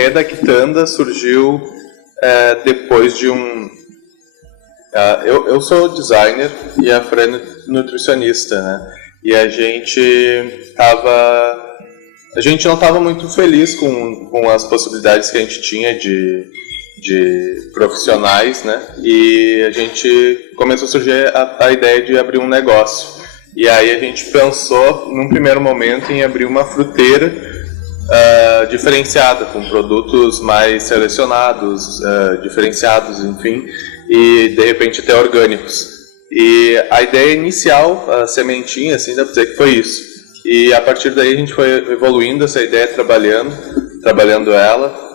ideia da Quitanda surgiu depois de eu sou designer e a Fran é nutricionista, né? E a gente não estava muito feliz com as possibilidades que a gente tinha de profissionais, né? E a gente começou a surgir a ideia de abrir um negócio. E aí a gente pensou, num primeiro momento, em abrir uma fruteira diferenciada, com produtos mais selecionados, diferenciados, enfim, e de repente até orgânicos. E a ideia inicial, a sementinha, assim, dá pra dizer que foi isso. E a partir daí a gente foi evoluindo essa ideia, trabalhando ela.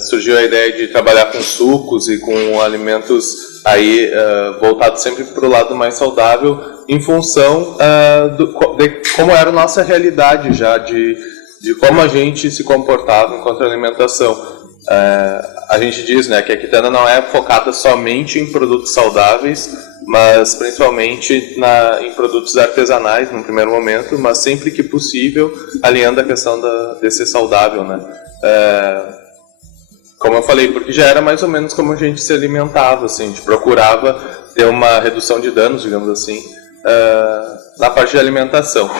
Surgiu a ideia de trabalhar com sucos e com alimentos aí voltados sempre para o lado mais saudável, em função de como era a nossa realidade já, de como a gente se comportava enquanto alimentação. A gente diz, né, que a Quitanda não é focada somente em produtos saudáveis, mas principalmente em produtos artesanais no primeiro momento, mas sempre que possível alinhando a questão de ser saudável, né? Como eu falei, porque já era mais ou menos como a gente se alimentava, assim, a gente procurava ter uma redução de danos, digamos assim, na parte de alimentação.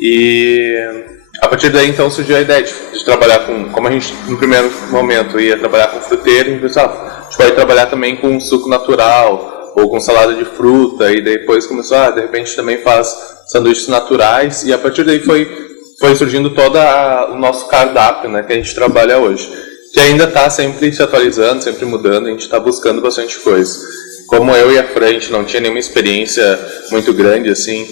E a partir daí, então, surgiu a ideia de trabalhar como a gente, no primeiro momento, ia trabalhar com fruteira, a gente pensou, a gente pode trabalhar também com suco natural, ou com salada de fruta, e depois começou, de repente também faz sanduíches naturais, e a partir daí foi surgindo todo o nosso cardápio, né, que a gente trabalha hoje, que ainda está sempre se atualizando, sempre mudando, a gente está buscando bastante coisa. Como eu e a Fran, a gente não tinha nenhuma experiência muito grande, assim,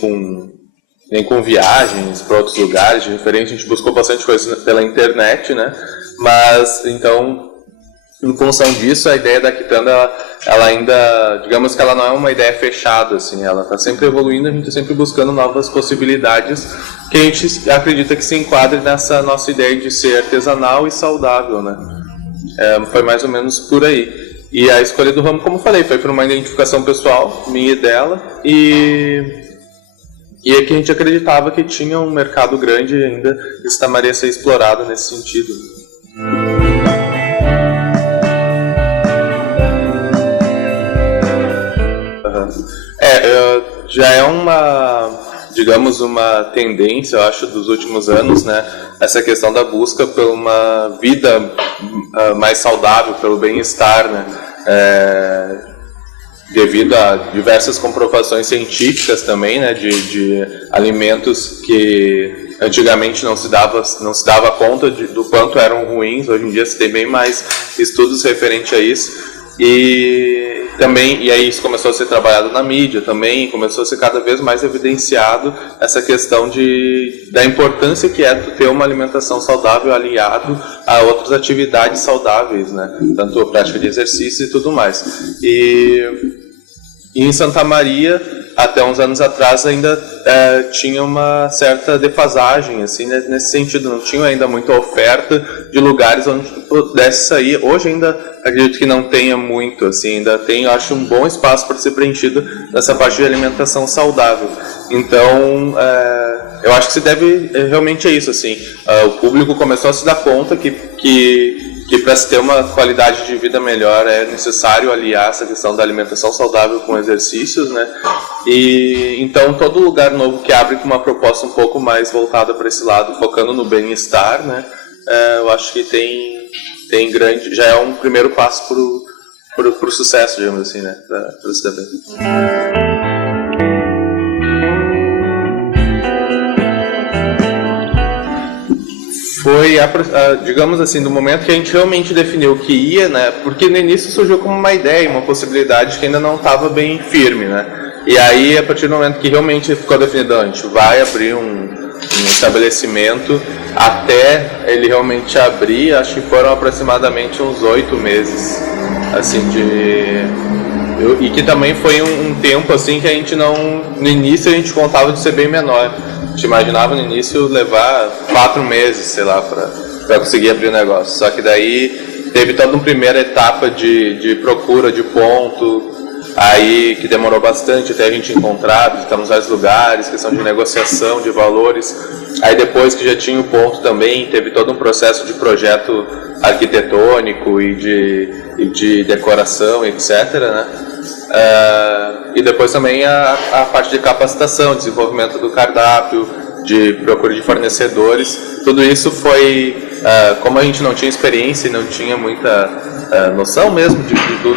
nem com viagens para outros lugares diferentes, a gente buscou bastante coisa pela internet, né, mas, então, em função disso, a ideia da Quitanda, ela ainda, digamos que ela não é uma ideia fechada, assim, ela está sempre evoluindo, a gente está sempre buscando novas possibilidades que a gente acredita que se enquadre nessa nossa ideia de ser artesanal e saudável, né? Foi mais ou menos por aí. E a escolha do ramo, como eu falei, foi por uma identificação pessoal, minha e dela, e é que a gente acreditava que tinha um mercado grande ainda, que estaria a ser explorado nesse sentido. Já é digamos, uma tendência, eu acho, dos últimos anos, né? Essa questão da busca por uma vida mais saudável, pelo bem-estar, né? Devido a diversas comprovações científicas também, né? De alimentos que antigamente não se dava conta do quanto eram ruins. Hoje em dia se tem bem mais estudos referentes a isso. E aí isso começou a ser trabalhado na mídia também, começou a ser cada vez mais evidenciado essa questão da importância que é ter uma alimentação saudável aliado a outras atividades saudáveis, né? Tanto a prática de exercício e tudo mais. E em Santa Maria, até uns anos atrás, ainda tinha uma certa defasagem, assim, né, nesse sentido. Não tinha ainda muita oferta de lugares onde pudesse sair. Hoje ainda acredito que não tenha muito, assim, ainda tem, acho, um bom espaço para ser preenchido nessa parte de alimentação saudável. Então, eu acho que se deve realmente a isso, assim. O público começou a se dar conta que para se ter uma qualidade de vida melhor é necessário aliar essa questão da alimentação saudável com exercícios, né? E então todo lugar novo que abre com uma proposta um pouco mais voltada para esse lado, focando no bem-estar, né? Eu acho que já é um primeiro passo pro sucesso, digamos assim, né? Para se dar bem. Foi, digamos assim, no momento que a gente realmente definiu que ia, né? Porque no início surgiu como uma ideia, uma possibilidade que ainda não estava bem firme, né? E aí, a partir do momento que realmente ficou definido, a gente vai abrir um estabelecimento, até ele realmente abrir, acho que foram aproximadamente uns 8 meses, assim, e que também foi um tempo, assim, que a gente no início a gente contava de ser bem menor. A gente imaginava no início levar 4 meses, sei lá, para conseguir abrir o negócio. Só que daí teve toda uma primeira etapa de procura de ponto, aí que demorou bastante até a gente encontrar, visitamos vários lugares, questão de negociação de valores. Aí depois que já tinha o ponto também, teve todo um processo de projeto arquitetônico e de decoração, etc., né? E depois também a parte de capacitação, desenvolvimento do cardápio, de procura de fornecedores. Tudo isso foi, como a gente não tinha experiência e não tinha muita noção mesmo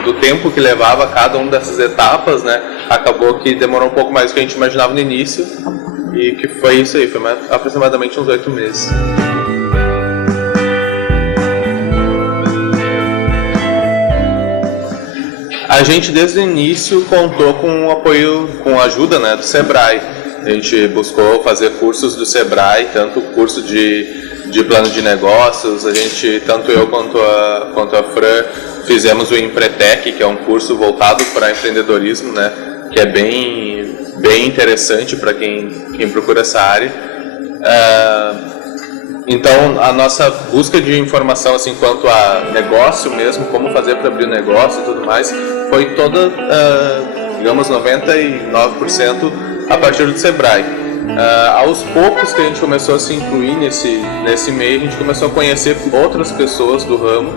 do tempo que levava cada uma dessas etapas, né? Acabou que demorou um pouco mais do que a gente imaginava no início, e que foi isso aí, foi aproximadamente uns 8 meses. A gente desde o início contou com o apoio, com a ajuda, né, do Sebrae. A gente buscou fazer cursos do Sebrae, tanto o curso de plano de negócios, tanto eu quanto a Fran, fizemos o Empretec, que é um curso voltado para empreendedorismo, né, que é bem interessante para quem procura essa área. Então, a nossa busca de informação, assim, quanto a negócio mesmo, como fazer para abrir o negócio e tudo mais, foi toda, digamos, 99% a partir do Sebrae. Aos poucos que a gente começou a se incluir nesse meio, a gente começou a conhecer outras pessoas do ramo,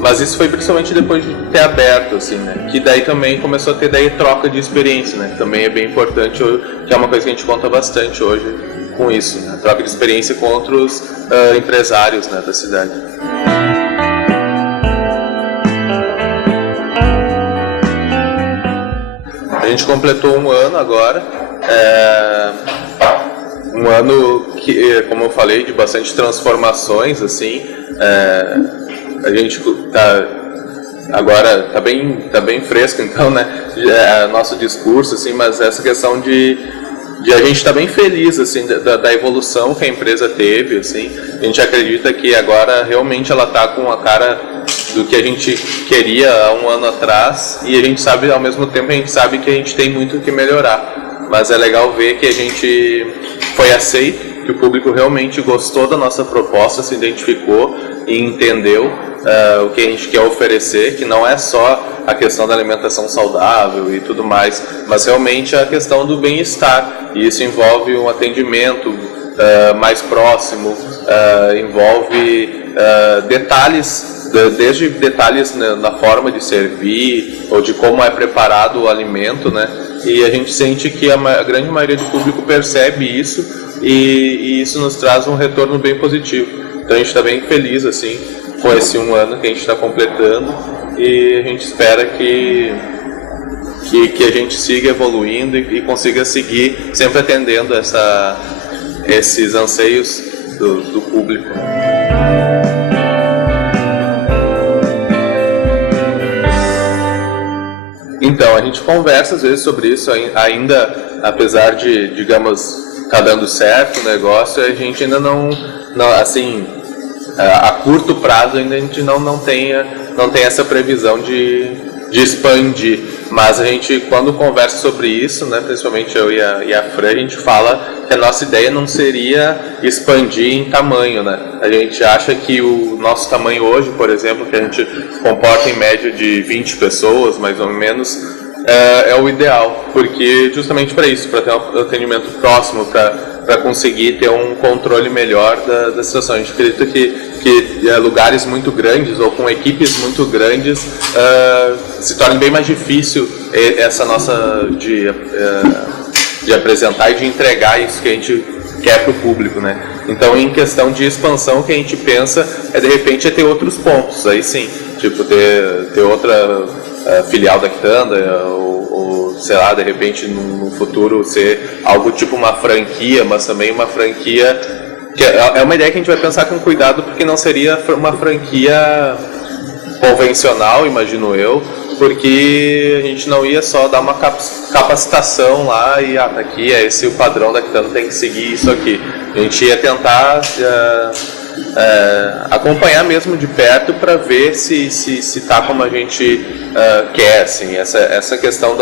mas isso foi principalmente depois de ter aberto, assim, né? Que daí também começou a ter troca de experiência, né? Também é bem importante, que é uma coisa que a gente conta bastante hoje com isso, né? Troca de experiência com outros empresários, né, da cidade. A gente completou um ano agora, um ano que, como eu falei, de bastante transformações, assim. A gente agora tá bem fresco, então, né, nosso discurso, assim, mas essa questão de a gente está bem feliz, assim, da evolução que a empresa teve, assim. A gente acredita que agora realmente ela está com a cara do que a gente queria há um ano atrás, e a gente sabe, ao mesmo tempo, a gente sabe que a gente tem muito o que melhorar. Mas é legal ver que a gente foi aceito, que o público realmente gostou da nossa proposta, se identificou e entendeu o que a gente quer oferecer, que não é só a questão da alimentação saudável e tudo mais, mas realmente a questão do bem-estar. E isso envolve um atendimento mais próximo, envolve detalhes, desde detalhes na forma de servir ou de como é preparado o alimento, né? E a gente sente que a grande maioria do público percebe isso, e isso nos traz um retorno bem positivo. Então a gente está bem feliz, assim, com esse um ano que a gente está completando, e a gente espera que a gente siga evoluindo e consiga seguir sempre atendendo esses anseios do público. Então, a gente conversa às vezes sobre isso ainda, apesar de, digamos, tá dando certo o negócio, a gente ainda não assim, a curto prazo ainda a gente não tem essa previsão de expandir. Mas a gente, quando conversa sobre isso, né, principalmente eu e a Fran, a gente fala que a nossa ideia não seria expandir em tamanho, né? A gente acha que o nosso tamanho hoje, por exemplo, que a gente comporta em média de 20 pessoas, mais ou menos, é o ideal, porque justamente para isso, para ter um atendimento próximo, para conseguir ter um controle melhor da situação. A gente acredita que lugares muito grandes ou com equipes muito grandes se torna bem mais difícil essa nossa de apresentar e de entregar isso que a gente quer para o público, né? Então, em questão de expansão, o que a gente pensa de repente ter outros pontos, aí sim, tipo ter outra filial da Quitanda, ou sei lá, de repente no futuro ser algo tipo uma franquia, mas também uma franquia que é uma ideia que a gente vai pensar com cuidado, porque não seria uma franquia convencional, imagino eu, porque a gente não ia só dar uma capacitação lá e tá aqui, esse o padrão da Quitanda, tem que seguir isso aqui. A gente ia tentar acompanhar mesmo de perto para ver se tá como a gente quer, assim. Essa questão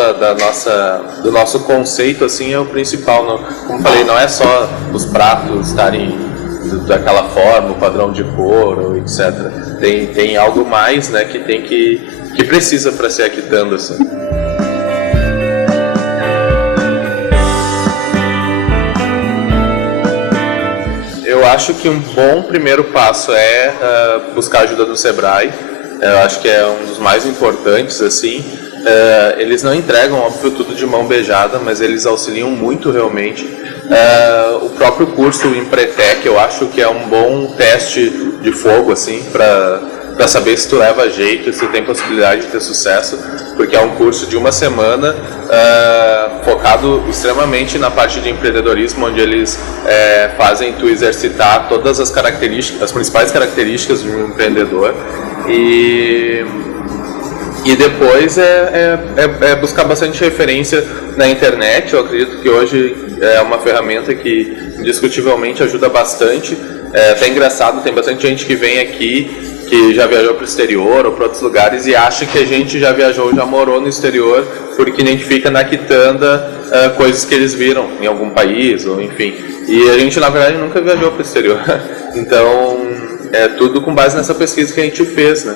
do nosso conceito, assim, é o principal. Como falei, não é só os pratos estarem daquela forma, o padrão de cor, etc. Tem algo mais, né, que precisa para ser a Quitanda, assim. acho que um bom primeiro passo é buscar ajuda do Sebrae. Eu acho que é um dos mais importantes, assim. Eles não entregam, óbvio, tudo de mão beijada, mas eles auxiliam muito realmente. O próprio curso Empretec, eu acho que é um bom teste de fogo, assim, para saber se tu leva jeito, se tem possibilidade de ter sucesso, porque é um curso de uma semana focado extremamente na parte de empreendedorismo, onde eles fazem tu exercitar todas as características, as principais características de um empreendedor. E depois é buscar bastante referência na internet. Eu acredito que hoje é uma ferramenta que indiscutivelmente ajuda bastante. É até engraçado, tem bastante gente que vem aqui que já viajou para o exterior ou para outros lugares e acha que a gente já viajou, já morou no exterior, porque identifica na quitanda coisas que eles viram em algum país, ou enfim. E a gente, na verdade, nunca viajou para o exterior. Então, é tudo com base nessa pesquisa que a gente fez, né?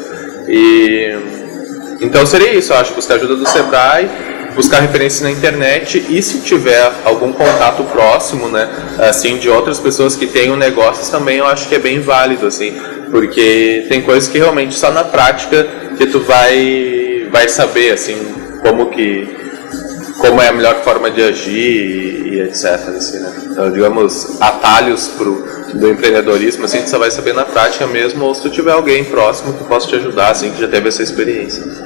Então seria isso, eu acho, buscar ajuda do Sebrae, buscar referências na internet e se tiver algum contato próximo, né, assim, de outras pessoas que tenham negócios também, eu acho que é bem válido, assim, porque tem coisas que realmente só na prática que tu vai saber, assim, como é a melhor forma de agir e etc, assim, né. Então, digamos, atalhos do empreendedorismo, assim, tu só vai saber na prática mesmo, ou se tu tiver alguém próximo que possa te ajudar, assim, que já teve essa experiência.